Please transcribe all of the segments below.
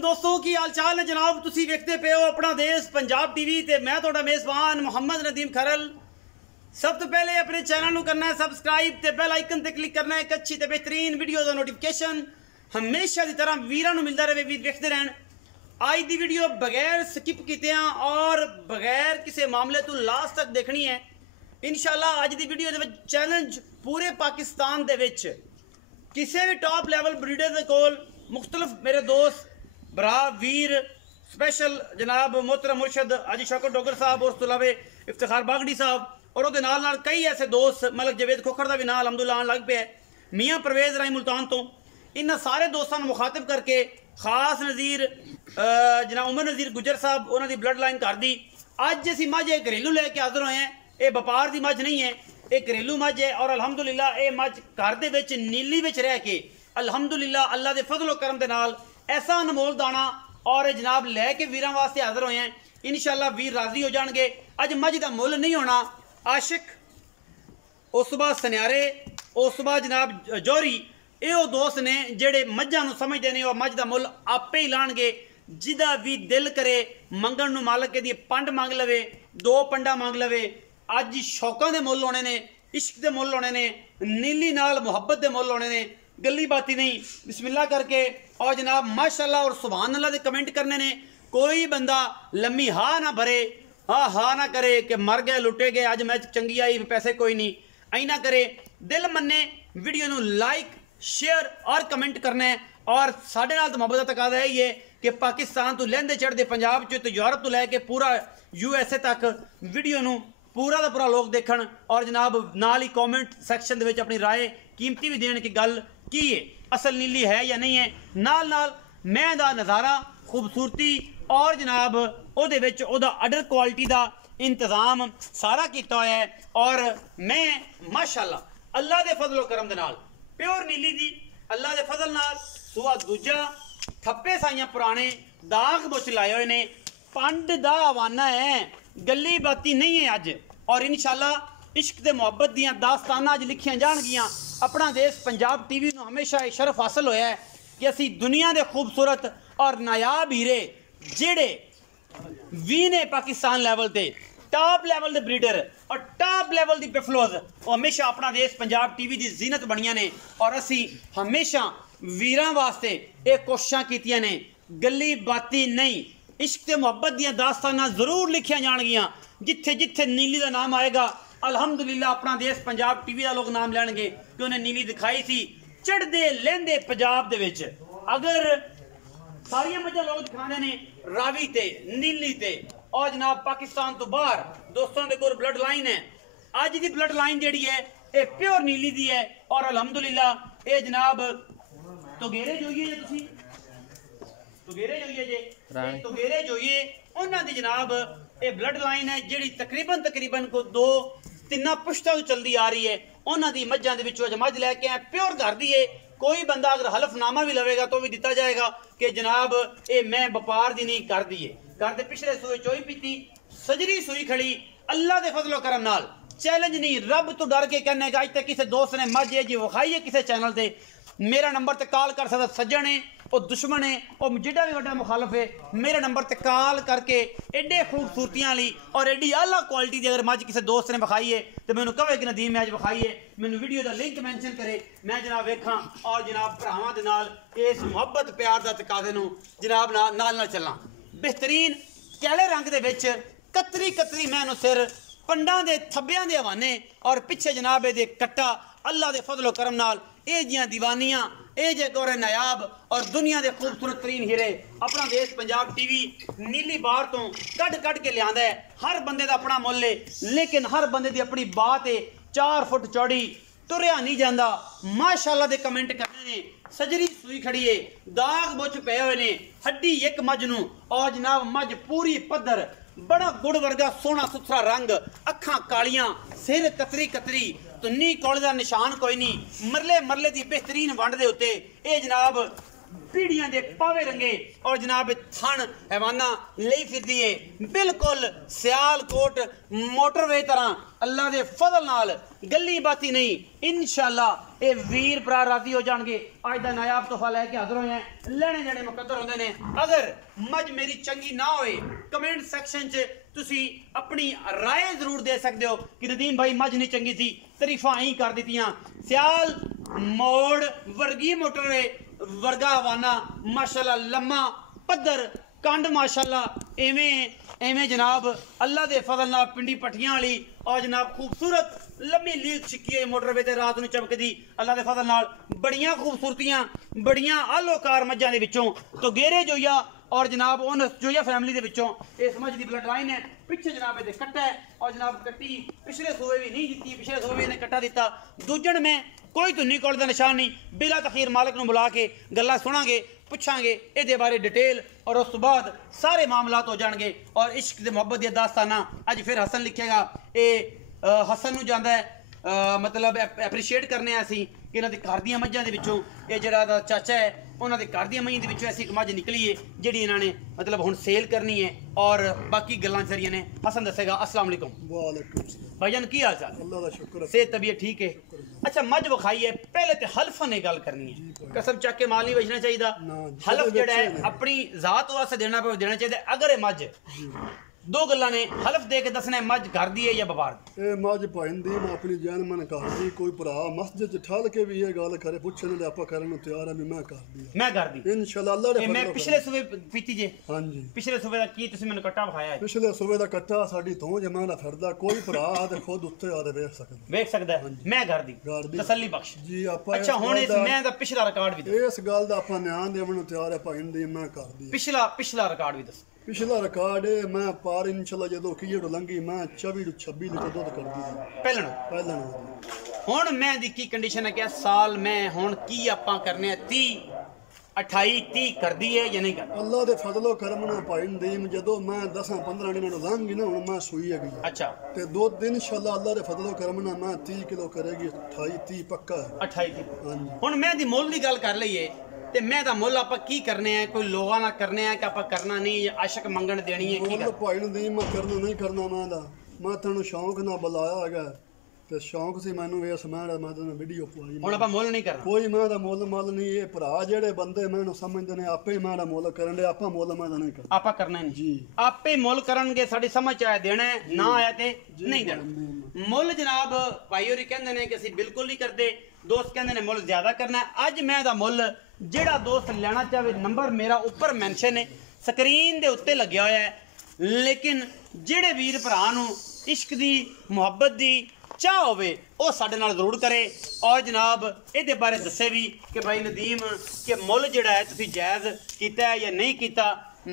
दोस्तों की हाल चाल है जनाब। तुसी वेखते पे हो अपना देश पंजाब टीवी ते मैं तोड़ा मेजबान मोहम्मद नदीम खरल। सब तो पहले अपने चैनल करना है सबसक्राइब ते बेल आइकन ते क्लिक करना है एक अच्छी ते बेहतरीन वीडियो का नोटिफिकेशन हमेशा की तरह वीरां नूं मिलता रहे। वीर वेखते रहन। आज की वीडियो बगैर स्किप कितिया और बगैर किसी मामले तो लास्ट तक देखनी है इंशाल्लाह। अज की वीडियो दे विच चैलेंज पूरे पाकिस्तान दे विच किसी भी टॉप लैवल ब्रीडर दे कोल मुख्तलिफ मेरे दोस्त भरा वीर स्पैशल जनाब मोहतरम मुर्शद हाजी शौकत डोगर साहब और तुलावे इफ्तिखार बागड़ी साहब और नाल कई ऐसे दोस्त मलक जवेद खोखर का भी नाम अलहमदुल्ला आन लग पे है। मियाँ परवेज राई मुल्तान तो इन सारे दोस्तों को मुखातिब करके खास नज़ीर जनाब उमर नज़ीर गुजर साहब उन्होंने ब्लड लाइन कर दी। अज असी मझ एक घरेलू लैके हाजिर होए हैं। ये व्यापार की मझ नहीं है, एक घरेलू मझ है और अलहमदुल्ला ये मझ घर दे विच नीली विच रह के अलहमदुल्ला अल्लाह के फजलो करम के नाल ऐसा अनमोल दाना और जनाब लैके वीरां वास्ते हाजिर होए हैं। इंशाल्लाह वीर राजी हो जाएंगे। अज मझ का मुल नहीं होना आशिक, उस बाद सन्यारे, उस बाद जनाब जौहरी, ये दोस्त ने जेड़े मझां नूं समझदे ने और मझ का मुल आपे ही लाणगे। जिदा भी दिल करे मंगण नूं मालक के दी पंड मंग लवे, दो पंडा मंग लवे। अज शौकां दे मुल होने ने, इश्क दे मुल होने ने, नीली नाल मुहब्बत दे मुल होने ने, गली बाती नहीं। बिस्मिल्लाह करके और जनाब माशाल्लाह और सुभान अल्लाह दे कमेंट करने ने। कोई बंदा लम्मी हा ना भरे, हा ना करे कि मर गए लुटे गए अज मैच चंगी आई पैसे कोई नहीं आई ना करे। दिल मन्ने वीडियो नूं लाइक शेयर और कमेंट करना है। और साढ़े नाल तो मोहब्बत का तकाजा यही है कि पाकिस्तान तो लहंदे चढ़ते पंजाब चो तो यूरोप तो लैके पूरा USA तक वीडियो नूं पूरा का पूरा लोग देखण और जनाब नाल ही कॉमेंट सैक्शन दे विच अपनी राय कीमती भी देण कि गल की है असल नीली है या नहीं है। नाल नाल मैं दा नज़ारा खूबसूरती और जनाब ओदे विच ओदा अडर क्वालिटी दा इंतजाम सारा किया होया है। और मैं माशाल्लाह अल्लाह दे फजलो करम दे नाल प्योर नीली दी अल्लाह दे फजल नाल सुआ दूजा थप्पे साइयां पुराने दाग बुछ लाए हुए ने। पंड दा हवाना है, गली बाती नहीं है अज। और इंशाल्लाह इश्क दे मुहब्बत दियां दास्ताना अज लिखियां जाणगियां। अपना देश पंजाब टीवी नूं हमेशा ये शरफ हासिल होया है कि असी दुनिया के खूबसूरत और नायाब हीरे जेड़े भी ने पाकिस्तान लैवल ते टॉप लैवल के ब्रीडर और टॉप लैवल की बिफलोज हमेशा अपना देश पंजाब टीवी की जीनत बनिया ने। और असी हमेशा वीरां वास्ते ये कोशिशां कीतियां ने, गली बाती नहीं। इश्क ते मुहब्बत दियां दास्ताना जरूर लिखियां जाणगियां। जिथे जिथे नीली का नाम आएगा अलहमदुल्ला अपना देश पंजाब टीवी का लोग नाम लैणगे कि उन्हें नीली दिखाई थी चढ़दे लहंदे पंजाब दे विच। अगर सारिया मझा लोग दिखाने ने रावी ते नीली ते और जनाब पाकिस्तान तो बाहर दोस्तों के कोल ब्लड लाइन है। अज की ब्लड लाइन जी है ये प्योर नीली दी है और अलहमदुल्ला ये जनाब तुगेरे जोइए जे तुसी तुगेरे जोइए जे तुगेरे जोइए उन्होंने जनाब ये ब्लड लाइन है जी तकरीबन को 2-3 पुश्ता चलती आ रही है। उन्होंने मझां दे विचों अज मझ लैके आए प्योर घर दी है। कोई बंदा अगर हलफनामा भी लवेगा तो भी दिता जाएगा कि जनाब ये मैं व्यापार दी नहीं कर दी है। घर दे पिछले सूए चोई पीती सजरी सुई खड़ी अल्लाह के फजलो करम नाल। चैलेंज नहीं रब तो डर के कहने का अज तक किसी दोस्त ने मझ जी विखाई है किसी चैनल से मेरा नंबर ते कॉल कर सकता। सज्जन है और दुश्मन है और जिड्डा भी वड्डा मुखालफ है मेरे नंबर ते कॉल करके एडे खूबसूरतियां ली और एडी आला क्वालिटी की अगर मझ किसी दोस्त ने विखाई है तो मैंने कहे कि नदीम मैच विखाई है मैंने वीडियो का लिंक मैंशन करे मैं जनाब वेखा और जनाब भरावां दे नाल इस मुहब्बत प्यार का तकाजे नूं जनाब नाल चलना। बेहतरीन कैले रंग दे विच कतरी कतरी मैनू सिर पंडा दे थब्बियां दे हवाने और पिछे जनाब दे कट्टा अल्लाह दे फजलो करम नाल ये जियां दीवानियां ये जे गोरे नायाब और दुनिया के खूबसूरत तरीन हीरे अपना देश पंजाब टीवी नीली बार तो कढ़ के लिया है। हर बंदे का अपना मुल है लेकिन हर बंदे की अपनी बात है। 4 फुट चौड़ी तुरया नहीं जाता माशाल्लाह दे कमेंट करने ने। सजरी सुई खड़ी है दाग बुछ पे हुए ने हड्डी एक मझ नूं और जनाब मझ पूरी पद्धर बड़ा गुड़ वर्गा सोहना सुथरा रंग अखां कालियां सिर कतरी कतरी तुन्नी कोले का निशान कोई नहीं मरले मरले की बेहतरीन वंड दे उत्ते ये जनाब पीढ़ियां दे पावे रंगे और जनाब थन हैवाना लई फिरदी है बिल्कुल सियालकोट मोटरवे तरह अल्लाह दे फजल नाल गली बाती नहीं इंशाअल्लाह ये वीर भरा राजी हो जाएंगे। अज दा नायाब तोहफा लैके हाजिर होए हैं लेने जाने मुकद्दर होंदे ने। अगर मज मेरी चंगी ना होए कमेंट सैक्शन च तुसी अपनी राय जरूर दे सकते हो कि नदीम भाई मज नहीं चंगी सी तरीफा ही कर दित्तियां। सियाल मोड़ वर्गी मोटरवे वर्गा हवाना माशाल्लाह लम्मा पद्धर कंड माशाल्लाह एवें एवें जनाब अल्लाह दे फजल नाल पिंडी पट्टियां वाली और जनाब खूबसूरत लम्मी लीक छिकी है मोटरवे ते रात नूं चमकदी अल्लाह दे फजल नाल बड़ियां खूबसूरतियां बड़ियां आलोकार मज्जां दे विचों तो गेरे जोया और जनाब उन जोया फैमिली दे विचों इस मज दी ब्लड लाइन है। पिछे जनाब इहदे कट्टा है और जनाब कट्टी पिछले सूबे भी नहीं जीती पिछले सूबे इहने कट्टा दिता दूजण में कोई धुन्नी कोल दा निशान नहीं। बिला तखीर मालिक नूं बुला के गल्लां सुनांगे पुछांगे इहदे बारे डिटेल और उस तो बाद सारे मामलात हो जाएंगे और इश्क दे मुहब्बत दी दास्ताना अज फिर हसन लिखेगा। ये हसन नूं जांदा है मतलब एप्रीशिएट करने असीं कि इन्हां दे घर दियां मज्जां दे विचों ये जेहड़ा चाचा है उन्हां दे घर दियां मईं दे विचों ऐसी एक मज निकली है जिहड़ी इन्हां ने मतलब हुण सेल करनी है और बाकी गल्लां सारियां ने हसन दसेगा। अस्सलाम वालेकुम। वालेकुम सलाम भाईजान की हाल चाल? अल्लाह दा शुक्र है सेहत तबीयत ठीक है? अच्छा मज विखाई है पहले तो हल्फा ने गल करनी है कसम चक के माल नहीं बचना चाहिए। हल्फ जेड़ा है अपनी जात वास्ते देना चाहिए। अगर ये मज दो गल्लां ने हल्फ दे के दसना है मज घर दी है या व्यापार दी? ए मज पाइंदी मैं अपनी जान मन कर दी कोई भरा मस्जिद च ठल के भी ये गल करे पुछने दे आपा करन तैयार है भी मैं कर दी मैं कर दी इंशाल्लाह अल्लाह दे मैं पिछले सूबे पीती जे। हां जी पिछले सूबे दा की तुसी मैनू कट्टा विखाया है? पिछले सूबे दा कट्टा साडी तो जमा ना फिरदा कोई भरा ते खुद उत्ते आ दे वेख सकदा है मैं घर दी तसल्ली बख्श जी आपा। अच्छा हुण इस मैं दा पिछला रिकॉर्ड भी दस इस गल दा आपा न्यान देवन तैयार है पाइंदी मैं कर दी पिछला रिकॉर्ड भी दस। पिछला रिकॉर्ड मैं पार इंशाल्लाह जदों की लंघी मैं 24 26 लीटर दूध कर दी पहले हुण मैं दी की कंडीशन है कि साल मैं हुण की आपां करने 30 28 30 कर दी है या नहीं कर? अल्लाह दे फजलो करम ना पाइन दीम जदों मैं 10 15 दिन लंघी ना हुण मैं सुई है गई। अच्छा ते 2 दिन इंशाल्लाह अल्लाह दे फजलो करम ना मैं 30 किलो करेगी 28 30 पक्का है 28 हां जी। हुण मैं दी मुल दी गल कर लईए ते मैं दा मुल आपां की करने है कोई लोगा ना करने है कि आपां करना नहीं आशिक मंगण देनी है की मुल पाइन दीम मैं करना नहीं करना मैं तैनू शौक ना बुलाया हैगा ते शौक सी मैनू इस मैं तैनू वीडियो पाई हुण आपां मुल नहीं करना कोई मैं दा मुल मल नहीं ये भरा जेड़े बंदे मैनू समझदे ने आपे मैं दा मुल करन दे आपा मुल मैं नहीं करना आपा करना नहीं जी आपे मुल करनगे साडी समझ आया देना है ना आया ते नहीं देना। मुल जनाब भाई होरी कहंदे ने कि ਅਸੀਂ बिल्कुल नहीं करते दोस्त कहंदे ने मुल ज्यादा करना है। अज मैं दा मुल जेड़ा दोस्त लेना चाहे नंबर मेरा ऊपर मैंशन है स्क्रीन दे उत्ते लग्या होया है लेकिन जेड़े वीर भरा नूं इश्क दी मुहब्बत दी चाह होवे ਉਹ ਸਾਡੇ ਨਾਲ ਜ਼ਰੂਰ ਕਰੇ और जनाब ਇਹਦੇ ਬਾਰੇ ਦੱਸੇ ਵੀ ਕਿ ਭਾਈ ਨਦੀਮ ਕਿ ਮੁੱਲ ਜਿਹੜਾ ਹੈ ਤੁਸੀਂ ਜਾਇਜ਼ ਕੀਤਾ ਹੈ ਜਾਂ ਨਹੀਂ ਕੀਤਾ।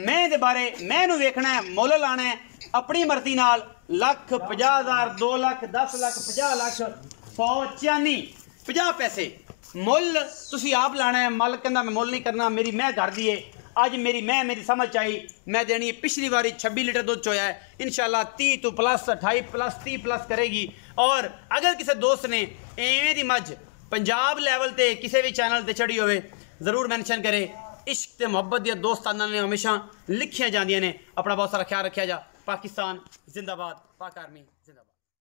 मैं ਇਹਦੇ ਬਾਰੇ ਮੈਂ ਇਹਨੂੰ ਵੇਖਣਾ ਹੈ ਮੁੱਲ ਲਾਣਾ ਹੈ ਆਪਣੀ ਮਰਜ਼ੀ ਨਾਲ ਲੱਖ 50,000 2 ਲੱਖ 10 ਲੱਖ 50 ਲੱਖ 100 ਚਾਨੀ 50 ਪੈਸੇ ਮੁੱਲ ਤੁਸੀਂ ਆਪ ਲਾਣਾ ਹੈ। ਮਾਲਕ ਕਹਿੰਦਾ ਮੈਂ ਮੁੱਲ ਨਹੀਂ ਕਰਨਾ ਮੇਰੀ ਮੈਂ ਘਰ ਦੀ ਏ ਅੱਜ मेरी समझ आई मैं देनी है। पिछली बारी 26 लीटर दूध चोया है इंशाल्लाह 30 तो प्लस 28 प्लस 30 प्लस करेगी। और अगर किसी दोस्त ने एवें दी मज पंजाब लैवल ते किसी भी चैनल ते चढ़ी होवे जरूर मैंशन करे। इश्क ते मुहब्बत दी दोस्ताना ने हमेशा लिखियां जांदियां ने। अपना बहुत सारा ख्याल रखा जा। पाकिस्तान जिंदाबाद, पाक आर्मी जिंदाबाद।